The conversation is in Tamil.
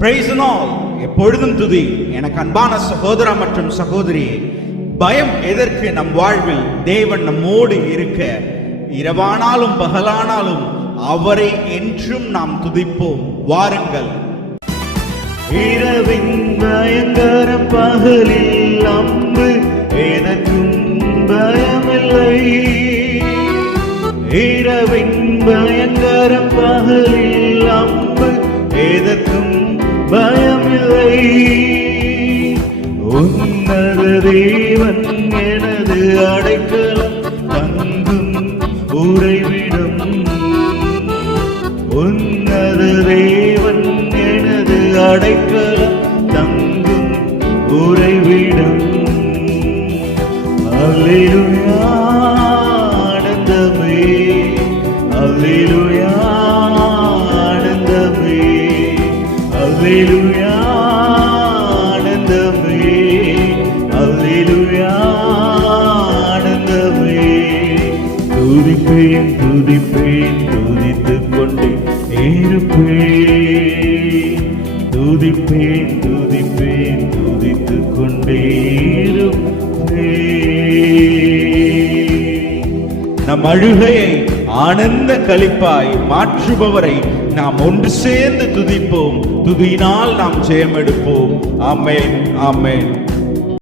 Praise the Lord. எப்பொழுதும் துதி. எனக்கு அன்பான சகோதரா மற்றும் சகோதரியே, பயம் எதற்கு? நம் வாழ்வில் தேவன் நம்மோடு இருக்க இரவானாலும் பகலானாலும் அவரை என்றும் நாம் துதிப்போம். வாருங்கள். இரவின் பயங்கர பகலில் அம்பு எனக்கும் பயமில்லை. இரவின் பயங்கர பகலில் அம்பு எதற்கும் பயமில்லை. உன்னத தேவன் எனது அடைக்கலம் தங்கும் உறைவிடம். உன்னத தேவன் எனது அடைக்கலம் தங்கும் உறைவிடம். அல்லேலூயா ஆனந்தமே, அல்லேலூயா ஆனந்தமே, அல்லேலூயா ஆனந்தமே, அல்லேலூயா ஆனந்தமே. துதிப்பேன் துதிப்பேன் துதித்துக் கொண்டே இருப்பேன். துதிப்பேன் துதிப்பேன் துதித்துக் கொண்டே இருப்பேன். நம் அழுகையை ஆனந்த களிப்பாய் மாற்றுபவரை நாம் ஒன்று சேர்ந்து துதிப்போம். துதியினால் நாம் ஜெயம் எடுப்போம். ஆமென், ஆமென்.